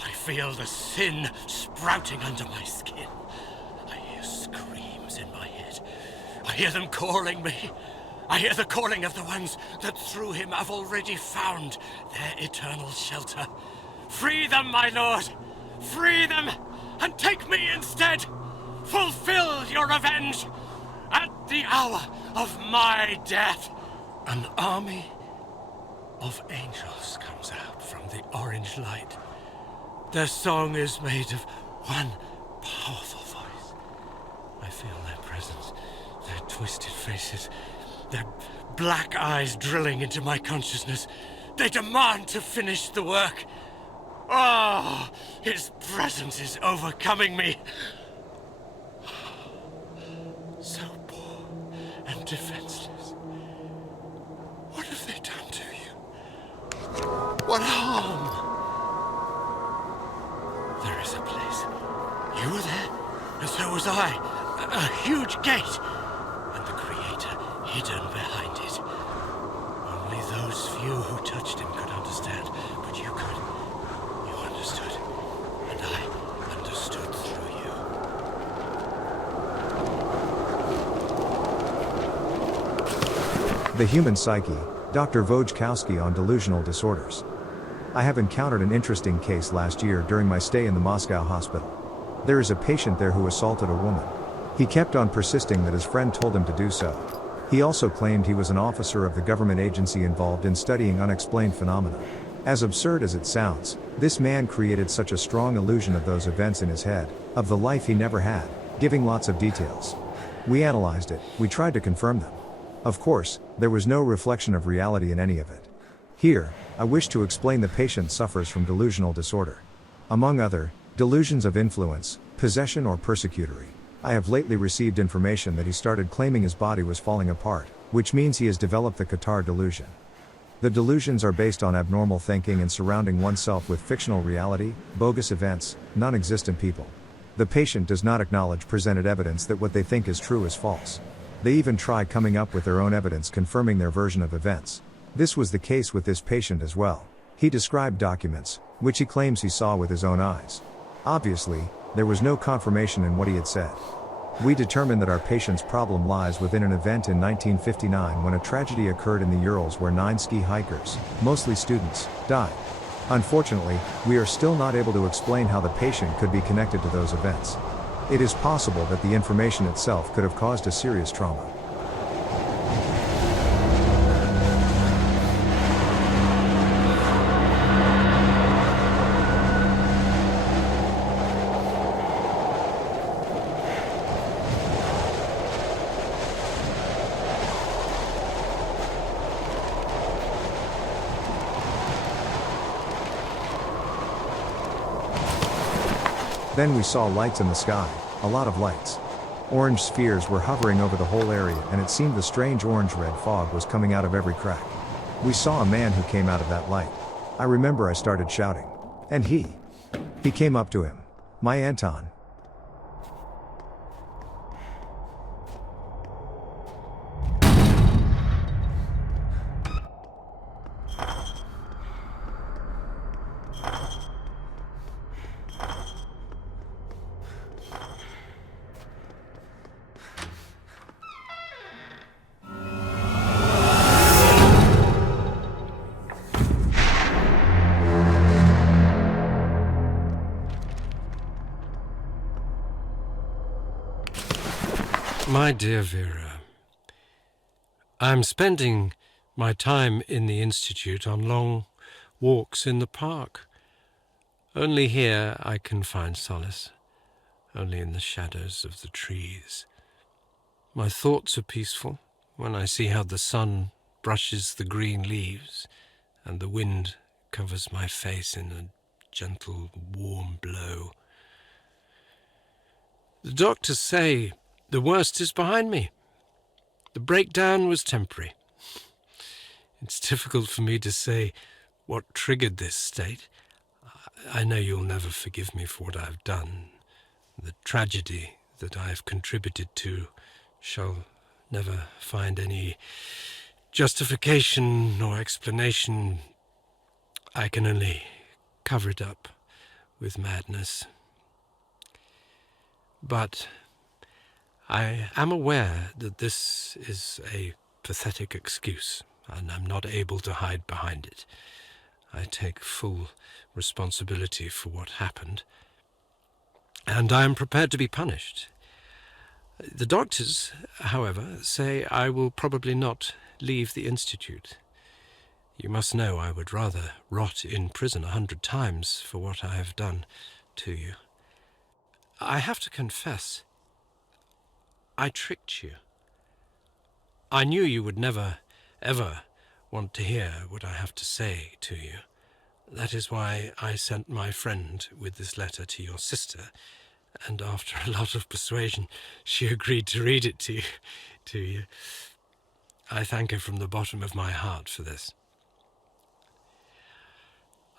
I feel the sin sprouting under my skin. I hear screams in my head. I hear them calling me. I hear the calling of the ones that through him have already found their eternal shelter. Free them, my lord! Free them, and take me instead! Fulfill your revenge! At the hour of my death, an army of angels comes out from the orange light. Their song is made of one powerful voice. I feel their presence, their twisted faces, their black eyes drilling into my consciousness. They demand to finish the work. Oh, his presence is overcoming me. So poor and defenseless. What have they done to you? What harm? There is a place. You were there, and so was I. A huge gate, and the Creator hidden behind it. Only those few who touched him could understand, but you could. You understood, and I understood through you. The Human Psyche, Dr. Wojciechowski on Delusional Disorders. I have encountered an interesting case last year during my stay in the Moscow hospital. There is a patient there who assaulted a woman. He kept on persisting that his friend told him to do so. He also claimed he was an officer of the government agency involved in studying unexplained phenomena. As absurd as it sounds, this man created such a strong illusion of those events in his head, of the life he never had, giving lots of details. We analyzed it, we tried to confirm them. Of course, there was no reflection of reality in any of it. Here, I wish to explain the patient suffers from delusional disorder. Among other, delusions of influence, possession or persecutory. I have lately received information that he started claiming his body was falling apart, which means he has developed the Qatar delusion. The delusions are based on abnormal thinking and surrounding oneself with fictional reality, bogus events, non-existent people. The patient does not acknowledge presented evidence that what they think is true is false. They even try coming up with their own evidence confirming their version of events. This was the case with this patient as well. He described documents, which he claims he saw with his own eyes. Obviously, there was no confirmation in what he had said. We determined that our patient's problem lies within an event in 1959 when a tragedy occurred in the Urals where 9 ski hikers, mostly students, died. Unfortunately, we are still not able to explain how the patient could be connected to those events. It is possible that the information itself could have caused a serious trauma. Then we saw lights in the sky, a lot of lights. Orange spheres were hovering over the whole area and it seemed the strange orange-red fog was coming out of every crack. We saw a man who came out of that light. I remember I started shouting. And he came up to him. My Anton. My dear Vera, I'm spending my time in the Institute on long walks in the park. Only here I can find solace, only in the shadows of the trees. My thoughts are peaceful when I see how the sun brushes the green leaves and the wind covers my face in a gentle, warm blow. The doctors say the worst is behind me. The breakdown was temporary. It's difficult for me to say what triggered this state. I know you'll never forgive me for what I've done. The tragedy that I have contributed to shall never find any justification nor explanation. I can only cover it up with madness. But I am aware that this is a pathetic excuse, and I'm not able to hide behind it. I take full responsibility for what happened, and I am prepared to be punished. The doctors, however, say I will probably not leave the Institute. You must know I would rather rot in prison 100 times for what I have done to you. I have to confess, I tricked you. I knew you would never, ever want to hear what I have to say to you. That is why I sent my friend with this letter to your sister, and after a lot of persuasion, she agreed to read it to you. I thank her from the bottom of my heart for this.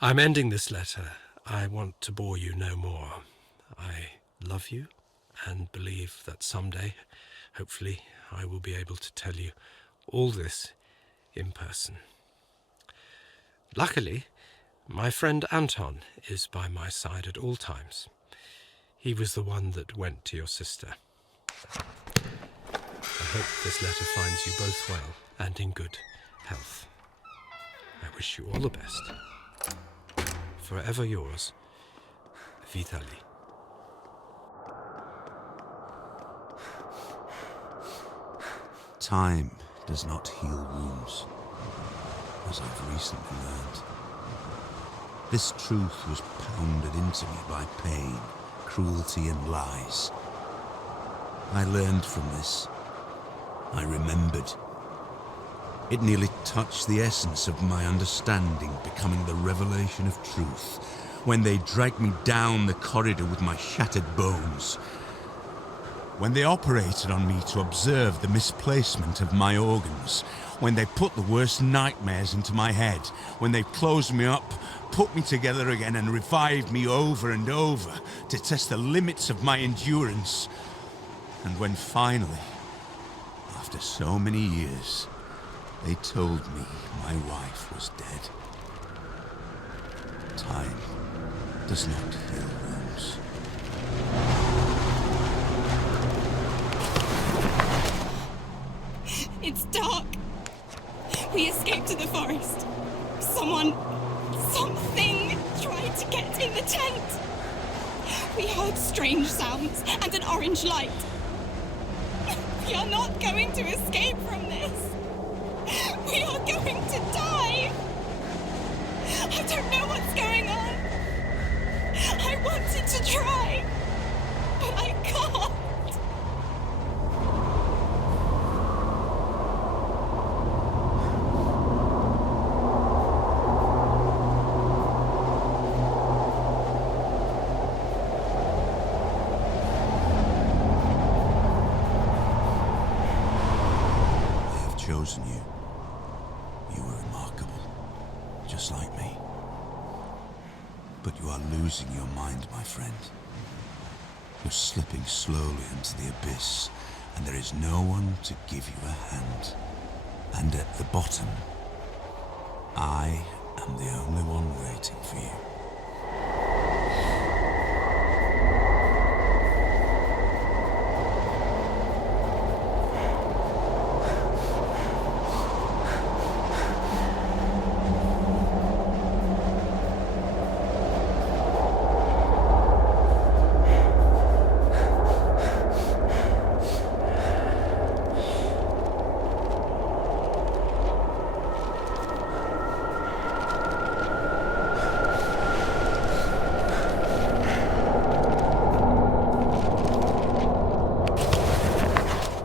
I'm ending this letter. I want to bore you no more. I love you and believe that someday, hopefully, I will be able to tell you all this in person. Luckily, my friend Anton is by my side at all times. He was the one that went to your sister. I hope this letter finds you both well and in good health. I wish you all the best. Forever yours, Vitaly. Time does not heal wounds, as I've recently learned. This truth was pounded into me by pain, cruelty and lies. I learned from this. I remembered. It nearly touched the essence of my understanding, becoming the revelation of truth, when they dragged me down the corridor with my shattered bones. when they operated on me to observe the misplacement of my organs, when they put the worst nightmares into my head, when they closed me up, put me together again and revived me over and over to test the limits of my endurance. And when finally, after so many years, they told me my wife was dead. Time does not heal wounds. It's dark. We escaped to the forest. Something tried to get in the tent. We heard strange sounds and an orange light. We are not going to escape from this. We are going to die. I don't know what's going on. I wanted to try, but I can't. Chosen you. You were remarkable, just like me. But you are losing your mind, my friend. You're slipping slowly into the abyss, and there is no one to give you a hand. And at the bottom, I am the only one waiting for you.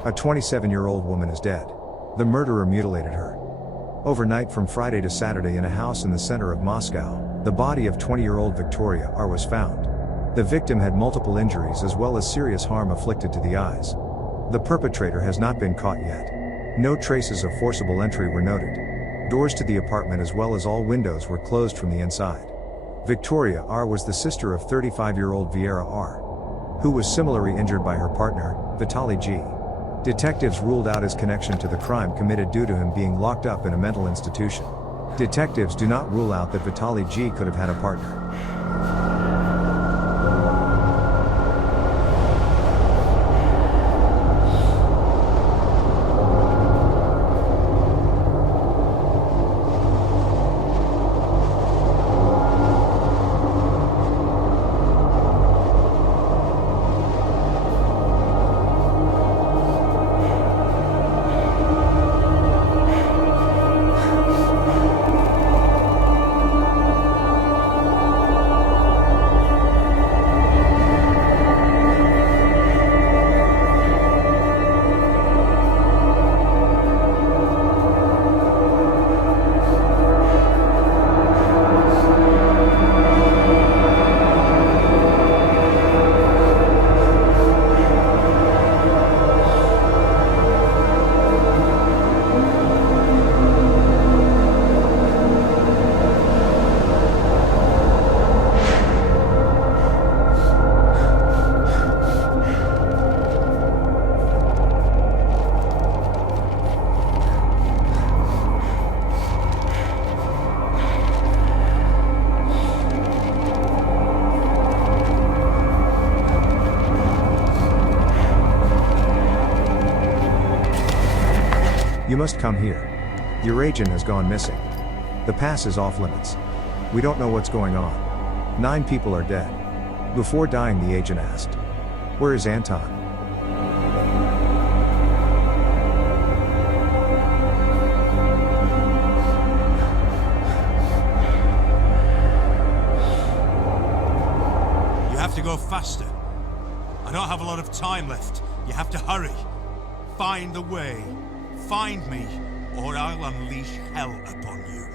A 27-year-old woman is dead. The murderer mutilated her. Overnight from Friday to Saturday in a house in the center of Moscow, the body of 20-year-old Victoria R. was found. The victim had multiple injuries as well as serious harm afflicted to the eyes. The perpetrator has not been caught yet. No traces of forcible entry were noted. Doors to the apartment as well as all windows were closed from the inside. Victoria R. was the sister of 35-year-old Viera R., who was similarly injured by her partner, Vitaly G. Detectives ruled out his connection to the crime committed due to him being locked up in a mental institution. Detectives do not rule out that Vitaly G. could have had a partner. You must come here. Your agent has gone missing. The pass is off limits. We don't know what's going on. 9 people are dead. Before dying, the agent asked, "Where is Anton?" You have to go faster. I don't have a lot of time left. You have to hurry. Find the way. Find me, or I'll unleash hell upon you.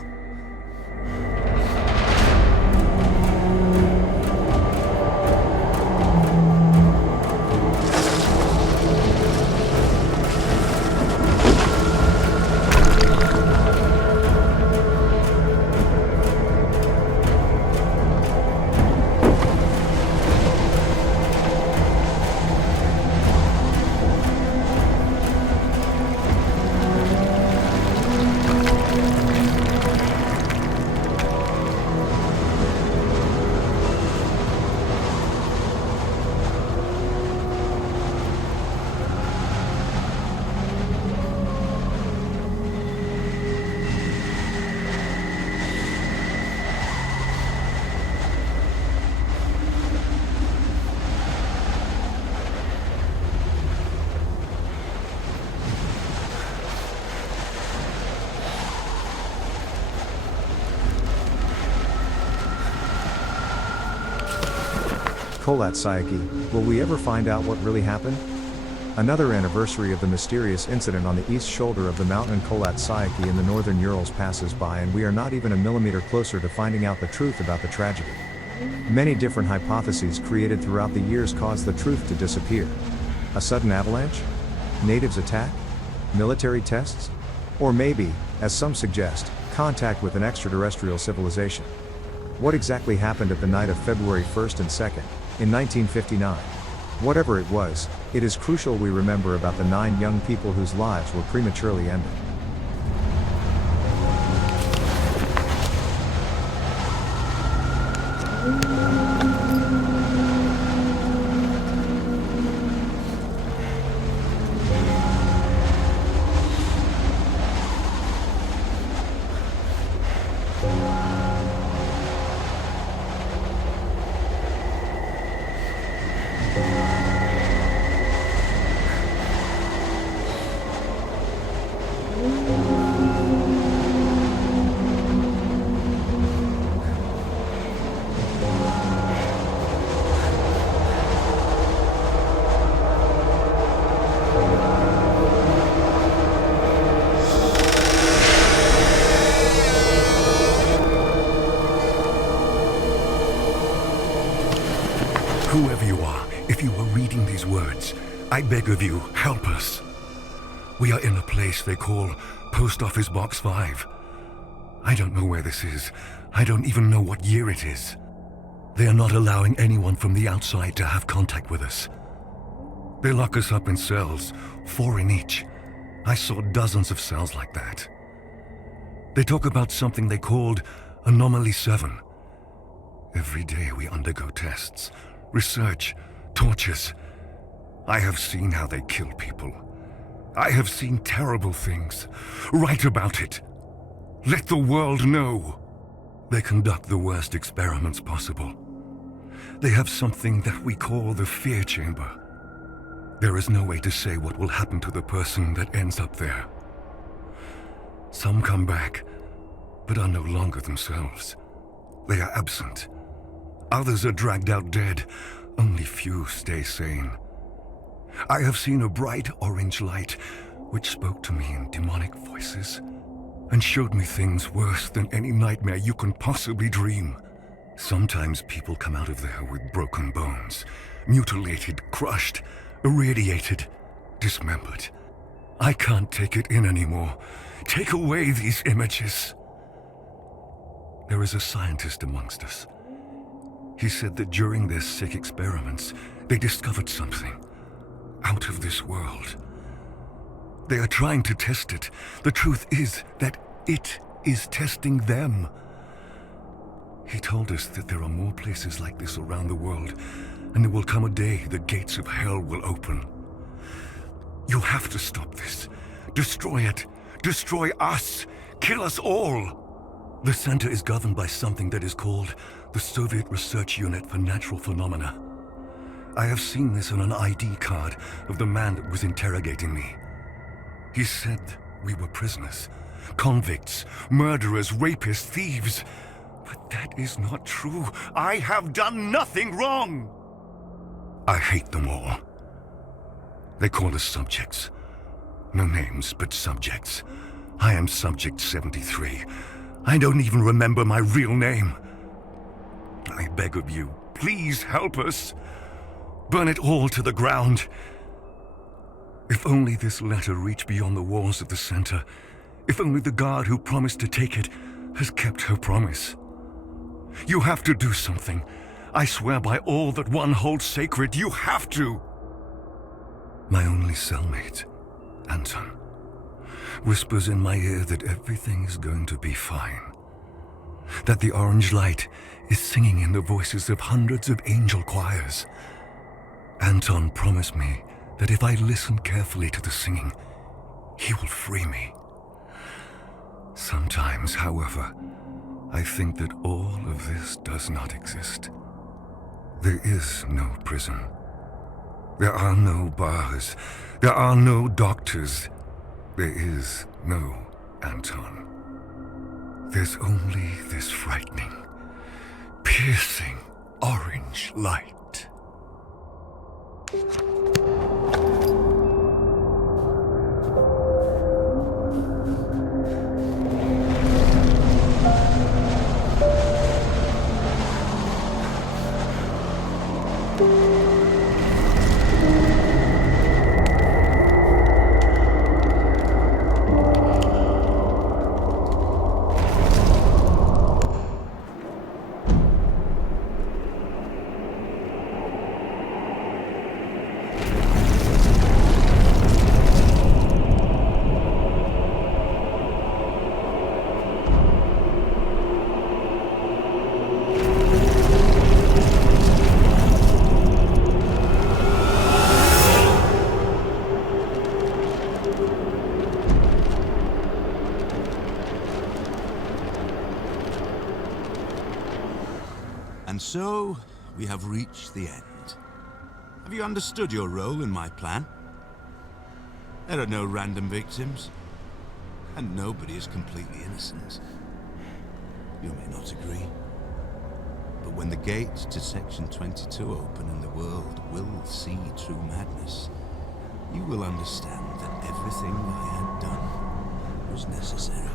Kholat Syakhl, will we ever find out what really happened? Another anniversary of the mysterious incident on the east shoulder of the mountain Kholat Syakhl in the northern Urals passes by, and we are not even a millimeter closer to finding out the truth about the tragedy. Many different hypotheses created throughout the years caused the truth to disappear. A sudden avalanche? Natives attack? Military tests? Or maybe, as some suggest, contact with an extraterrestrial civilization. What exactly happened at the night of February 1st and 2nd, in 1959? Whatever it was, it is crucial we remember about the 9 young people whose lives were prematurely ended. Whoever you are, if you are reading these words, I beg of you, help us. We are in a place they call Post Office Box 5. I don't know where this is. I don't even know what year it is. They are not allowing anyone from the outside to have contact with us. They lock us up in cells, 4 in each. I saw dozens of cells like that. They talk about something they called Anomaly 7. Every day we undergo tests, research, tortures. I have seen how they kill people. I have seen terrible things. Write about it. Let the world know. They conduct the worst experiments possible. They have something that we call the fear chamber. There is no way to say what will happen to the person that ends up there. Some come back, but are no longer themselves. They are absent. Others are dragged out dead. Only few stay sane. I have seen a bright orange light which spoke to me in demonic voices and showed me things worse than any nightmare you can possibly dream. Sometimes people come out of there with broken bones, mutilated, crushed, irradiated, dismembered. I can't take it in anymore. Take away these images. There is a scientist amongst us. He said that during their sick experiments, they discovered something out of this world. They are trying to test it. The truth is that it is testing them. He told us that there are more places like this around the world, and there will come a day the gates of hell will open. You have to stop this. Destroy it. Destroy us. Kill us all. The center is governed by something that is called the Soviet Research Unit for Natural Phenomena. I have seen this on an ID card of the man that was interrogating me. He said we were prisoners, convicts, murderers, rapists, thieves. But that is not true. I have done nothing wrong. I hate them all. They call us subjects. No names, but subjects. I am Subject 73. I don't even remember my real name. I beg of you, please help us. Burn it all to the ground. If only this letter reached beyond the walls of the center. If only the guard who promised to take it has kept her promise. You have to do something. I swear by all that one holds sacred, you have to. My only cellmate, Anton, whispers in my ear that everything is going to be fine. That the orange light is singing in the voices of hundreds of angel choirs. Anton promised me that if I listen carefully to the singing, he will free me. Sometimes, however, I think that all of this does not exist. There is no prison. There are no bars. There are no doctors. There is no Anton. There's only this frightening, piercing orange light. And so, we have reached the end. Have you understood your role in my plan? There are no random victims, and nobody is completely innocent. You may not agree, but when the gates to Section 22 open and the world will see true madness, you will understand that everything I had done was necessary.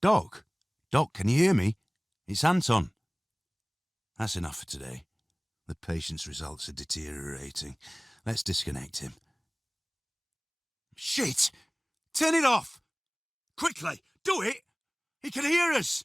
Doc? Doc, can you hear me? It's Anton. That's enough for today. The patient's results are deteriorating. Let's disconnect him. Shit! Turn it off! Quickly! Do it! He can hear us!